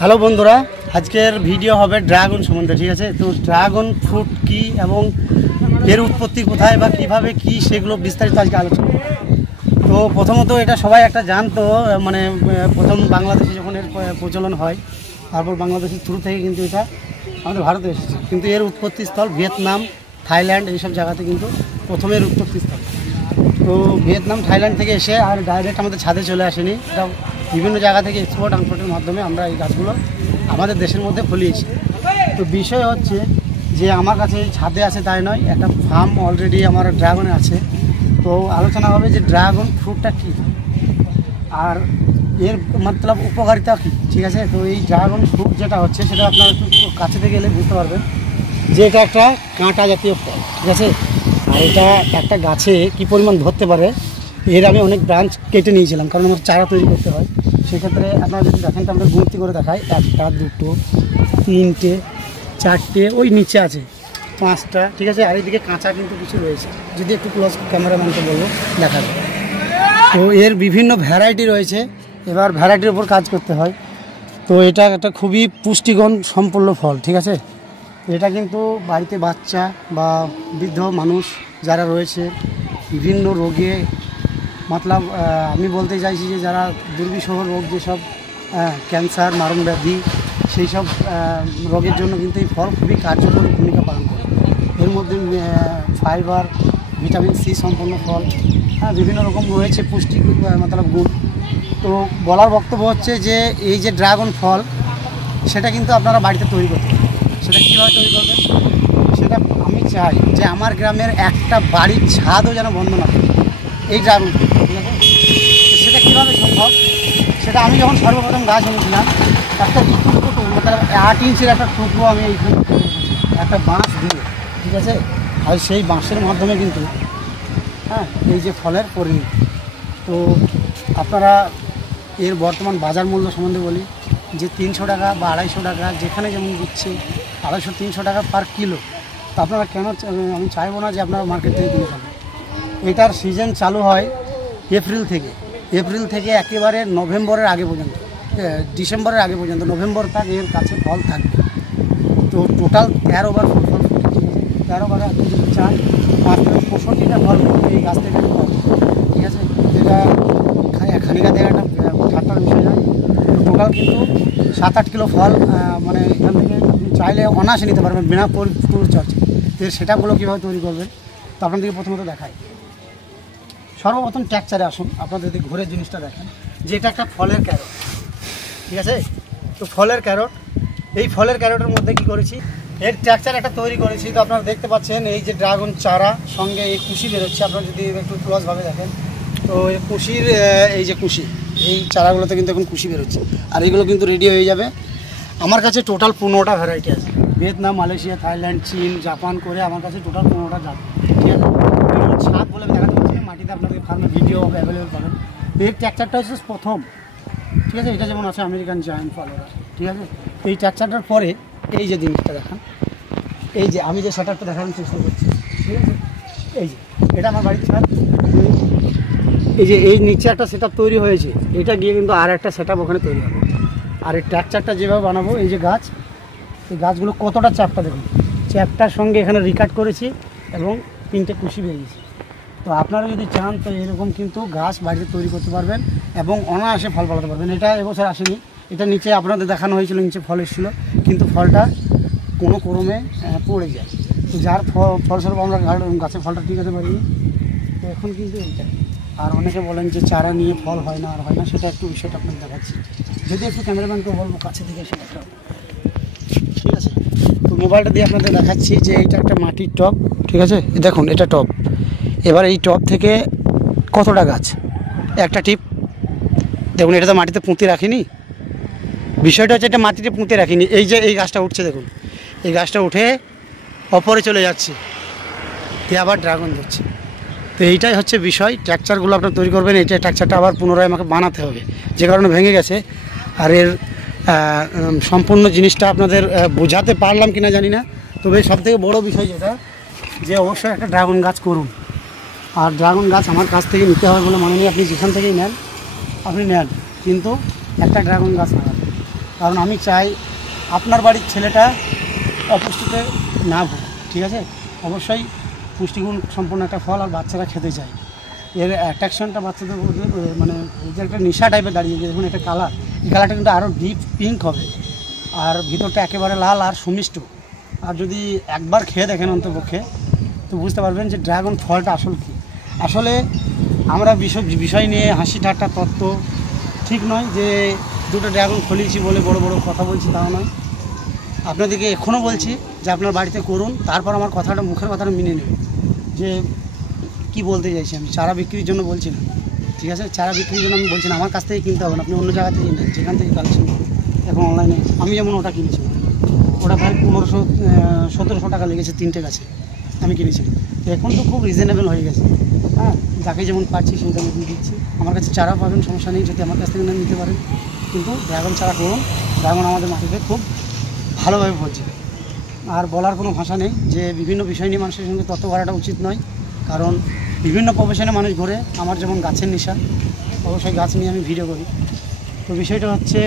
Hello বন্ধুরা, আজকের video হবে ড্রাগন সম্বন্ধে। ঠিক আছে, তো ড্রাগন ফ্রুট কি এবং এর উৎপত্তি কোথায় বা কিভাবে কি সেগুলো বিস্তারিত আজকে আলোচনা। তো প্রথমত এটা সবাই একটা জানতো, মানে প্রথম বাংলাদেশে যখন এর প্রচলন হয়, তারপর বাংলাদেশের থ্রু থেকে কিন্তু এটা আমাদের ভারতে এসেছে। কিন্তু এর উৎপত্তিস্থল ভিয়েতনাম, থাইল্যান্ড এইসব জায়গাতে কিন্তু প্রথমের উৎপত্তিস্থল। তো ভিয়েতনাম, থাইল্যান্ড থেকে এসে আর ডাইরেক্ট আমাদের ছাদে চলে আসেনি, এটা বিভিন্ন জায়গা থেকে এক্সপোর্ট আনপোর্টের মাধ্যমে আমরা এই গাছগুলো আমাদের দেশের মধ্যে ফলিয়েছি। তো বিষয় হচ্ছে যে আমার কাছে ছাদে আছে তাই নয়, একটা ফার্ম অলরেডি আমার ড্রাগনে আছে। তো আলোচনা হবে যে ড্রাগন ফ্রুটটা কী আর এর মতলব উপকারিতা কী। ঠিক আছে, তো এই ড্রাগন ফ্রুট যেটা হচ্ছে সেটা আপনারা একটু কাছে থেকে গেলে বুঝতে পারবেন যে এটা একটা কাঁটা জাতীয় ফল। ঠিক আছে, আর এটা একটা গাছে কী পরিমাণ ধরতে পারে এর আমি অনেক ব্রাঞ্চ কেটে নিয়েছিলাম, কারণ আমার চারা তৈরি করতে হয়। সেক্ষেত্রে আপনারা যদি দেখেন তো আমরা গুনতি করে দেখাই, 1টা 2টো 3টে 4টে, ওই নিচে আছে 5টা। ঠিক আছে, আর এইদিকে কাঁচা কিন্তু কিছু রয়েছে, যদি একটু ক্লোজ ক্যামেরাম্যানকে বলবো দেখাবে। তো এর বিভিন্ন ভ্যারাইটি রয়েছে, এবার ভ্যারাইটির উপর কাজ করতে হয়। তো এটা একটা খুবই পুষ্টিগুণ সম্পন্ন ফল। ঠিক আছে, এটা কিন্তু বাড়িতে বাচ্চা বা বৃদ্ধ মানুষ যারা রয়েছে বিভিন্ন রোগে, মতলব আমি বলতে চাইছি যে যারা দুর্বিষহ রোগ, যেসব ক্যান্সার, মারণ ব্যাধি, সেই সব রোগের জন্য কিন্তু এই ফল খুবই কার্যকরী ভূমিকা পালন করে। এর মধ্যে ফাইবার, ভিটামিন সি সম্পন্ন ফল, বিভিন্ন রকম রয়েছে পুষ্টি মতলব গুণ। তো বলার বক্তব্য হচ্ছে যে এই যে ড্রাগন ফল সেটা কিন্তু আপনারা বাড়িতে তৈরি করতে পারেন। সেটা কীভাবে তৈরি করবেন সেটা আমি চাই যে আমার গ্রামের একটা বাড়ির ছাদও যেন বন্ধ না থাকে এই ড্রাগন ফল। ঠিক আছে, সেটা কীভাবে সম্ভব, সেটা আমি যখন সর্বপ্রথম গাছ এনেছিলাম একটা টুকরো, মতলব 8 ইঞ্চির একটা টুকরো আমি এইখানে একটা বাঁশ দিয়ে, ঠিক আছে, আর সেই বাঁশের মাধ্যমে কিন্তু এই যে ফলের পরিণতি। তো আপনারা এর বর্তমান বাজার মূল্য সম্বন্ধে বলি যে 300 টাকা বা 250 টাকা, যেখানে যেমন দিচ্ছে 250-300 টাকা পার কিলো। তো আপনারা কেন, আমি চাইবো না যে আপনারা মার্কেট থেকে কিনে খাবেন। এটার সিজন চালু হয় এপ্রিল থেকে একেবারে নভেম্বরের আগে পর্যন্ত, ডিসেম্বরের আগে পর্যন্ত, নভেম্বর তাক এর কাছে ফল থাকবে। তো টোটাল 13 বার ফল ফুটে। ঠিক আছে, 13 বারে আপনি যদি চান 65টা ফল এই গাছ থেকে পাবেন। ঠিক আছে, এটা খানিকা থেকে একটা ঠাট্টার বিষয় নয়। তো টোটাল কিন্তু 7-8 কিলো ফল, মানে এখান থেকে আপনি চাইলে অনায়াসে নিতে পারবেন বিনা পরিচর্যা। তো সেটাগুলো কীভাবে তৈরি করবেন তো আপনাদেরকে প্রথমত দেখাই। সর্বপ্রথম টেক্সচারে আসুন, আপনাদের যদি ঘুরে জিনিসটা দেখেন যে এটা একটা ফলের ক্যারট। ঠিক আছে, তো ফলের ক্যারট, এই ফলের ক্যারটের মধ্যে কি করেছি, এর টেক্সচার একটা তৈরি করেছি। তো আপনারা দেখতে পাচ্ছেন এই যে ড্রাগন চারা সঙ্গে এই কুশি বেরোচ্ছে, আপনারা যদি একটু ক্লোজভাবে দেখেন তো এই কুশির, এই যে কুশি, এই চারাগুলোতে কিন্তু এখন কুশি বেরোচ্ছে। আর এইগুলো কিন্তু রেডি হয়ে যাবে। আমার কাছে টোটাল 15টা ভ্যারাইটি আছে, ভিয়েতনাম, মালয়েশিয়া, থাইল্যান্ড, চীন, জাপান করে আমার কাছে টোটাল 15টা জাত। ঠিক আছে, ছাদ বলে দেখাতে পাচ্ছি, মাটিতে আপনাদের ফার্মে ভিডিও অ্যাভেলেবেল পাবেন। এর টেক্সচারটা হচ্ছে প্রথম। ঠিক আছে, এটা যেমন আছে আমেরিকান জায়ান্ট ফলোয়ার। ঠিক আছে, এই টেক্সচারটার পরে এই যে জিনিসটা দেখান, এই যে আমি যে সেটআপটা দেখানোর চেষ্টা করছি। ঠিক আছে, এই যে এটা আমার বাড়ির ছাদ, এই যে এই নিচে একটা সেটআপ তৈরি হয়েছে, এটা গিয়ে কিন্তু আর একটা সেটআপ ওখানে তৈরি হবে। আর এই টেক্সচারটা যেভাবে বানাবো, এই যে গাছ, এই গাছগুলো কতটা চ্যাপটা দেখুন, চ্যাপটার সঙ্গে এখানে রিকাট করেছি এবং 3টে কুশি বেরিয়েছে। তো আপনারা যদি চান তো এরকম কিন্তু গাছ বাড়িতে তৈরি করতে পারবেন এবং অনায়াসে ফল ফলাতে পারবেন। এটা এবছর আসেনি, এটা নিচে আপনাদের দেখানো হয়েছিল, নিচে ফল এসেছিলো কিন্তু ফলটা কোনো ক্রমে পড়ে যায়। তো যার ফলস্বরূপ আমরা গাছের ফলটা টিকাতে পারিনি। তো এখন কিন্তু এইটা, আর অনেকে বলেন যে চারা নিয়ে ফল হয় না, আর হয় না, সেটা একটু বিষয়টা আপনাকে দেখাচ্ছি। যদি একটু ক্যামেরাম্যানকে বলবো কাছে থেকে এসে দেখা। ঠিক আছে, তো মোবাইলটা দিয়ে আপনাদের দেখাচ্ছি যে এইটা একটা মাটির টব। ঠিক আছে, দেখুন এটা টব। এবার এই টব থেকে কতটা গাছ, একটা টিপ দেখুন, এটা তো মাটিতে পুঁতে রাখিনি। বিষয়টা হচ্ছে এটা মাটিতে পুঁতে রাখিনি। এই যে এই গাছটা উঠছে দেখুন, এই গাছটা উঠে অপরে চলে যাচ্ছে, দিয়ে আবার ড্রাগন ধরছে। তো এইটাই হচ্ছে বিষয়। টেক্সচারগুলো আপনার তৈরি করবেন, এইটা টেক্সচারটা আবার পুনরায় আমাকে বানাতে হবে, যে কারণে ভেঙে গেছে। আর এর সম্পূর্ণ জিনিসটা আপনাদের বোঝাতে পারলাম কিনা জানি না। তবে সবথেকে বড় বিষয় যেটা, যে অবশ্যই একটা ড্রাগন গাছ করুন। আর ড্রাগন গাছ আমার কাছ থেকে নিতে হবে বলে মানে নেই, আপনি যেখান থেকেই নেন আপনি নেন, কিন্তু একটা ড্রাগন গাছ লাগাবেন। কারণ আমি চাই আপনার বাড়ির ছেলেটা অপুষ্টিতে না ভোগে, ঠিক আছে? অবশ্যই পুষ্টিগুণ সম্পন্ন একটা ফল আর বাচ্চারা খেতে চায়। এর অ্যাট্রাকশনটা বাচ্চাদের মধ্যে মানে যে একটা নেশা টাইপের দাঁড়িয়ে দেখুন একটা কালার, এই কালারটা কিন্তু আরও ডিপ পিঙ্ক হবে আর ভিতরটা একেবারে লাল আর সুমিষ্ট। আর যদি একবার খেয়ে দেখেন অন্তপক্ষে তো বুঝতে পারবেন যে ড্রাগন ফলটা আসল কী। আসলে আমরা বিষয় নিয়ে হাসি ঠাট্টা তত্ত্ব ঠিক নয়, যে দুটো ড্রাগন ফলিয়েছি বলে বড় বড় কথা বলছি তাও নয়। আপনাদেরকে এখনও বলছি যে আপনার বাড়িতে করুন, তারপর আমার কথাটা মুখের কথাটা মেনে নেবেন যে কি বলতে চাইছি। আমি চারা বিক্রির জন্য বলছি না, ঠিক আছে? চারা বিক্রির জন্য আমি বলছি না, আমার কাছ থেকে কিনতে হবে না, আপনি অন্য জায়গা থেকে কিনবেন, যেখান থেকে কালেকশন করবেন। এখন অনলাইনে আমি যেমন ওটা কিনেছি, ওটা প্রায় 1500-1700 টাকা লেগেছে 3টে গাছে আমি কিনেছিলাম। তো এখন তো খুব রিজনেবল হয়ে গেছে, হ্যাঁ, যাকে যেমন পাচ্ছি সেটা আমি দিয়ে দিচ্ছি। আমার কাছে চারা পাবেন, সমস্যা নেই, যদি আমার কাছ থেকে না নিতে পারেন। কিন্তু ড্রাগন চারা করুন, ড্রাগন আমাদের মাটিতে খুব ভালোভাবে ফলছে। আর বলার কোনো ভাষা নেই যে বিভিন্ন বিষয় নিয়ে মানুষের সঙ্গে তত্ত্ব করাটা উচিত নয়, কারণ বিভিন্ন প্রফেশনে মানুষ ঘোরে। আমার যেমন গাছের নেশা, অবশ্যই গাছ নিয়ে আমি ভিডিও করি। তো বিষয়টা হচ্ছে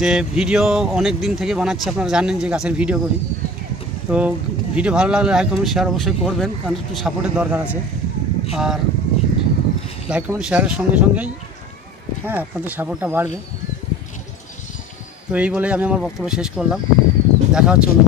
যে ভিডিও অনেক দিন থেকে বানাচ্ছি, আপনারা জানেন যে গাছের ভিডিও করি। তো ভিডিও ভালো লাগলে লাইক কমেন্ট শেয়ার অবশ্যই করবেন, কারণ একটু সাপোর্টের দরকার আছে। আর লাইক কমেন্ট শেয়ারের সঙ্গে সঙ্গেই হ্যাঁ আপনাদের সাপোর্টটা বাড়বে। তো এই বলেই আমি আমার বক্তব্য শেষ করলাম। দেখা হচ্ছে অন্য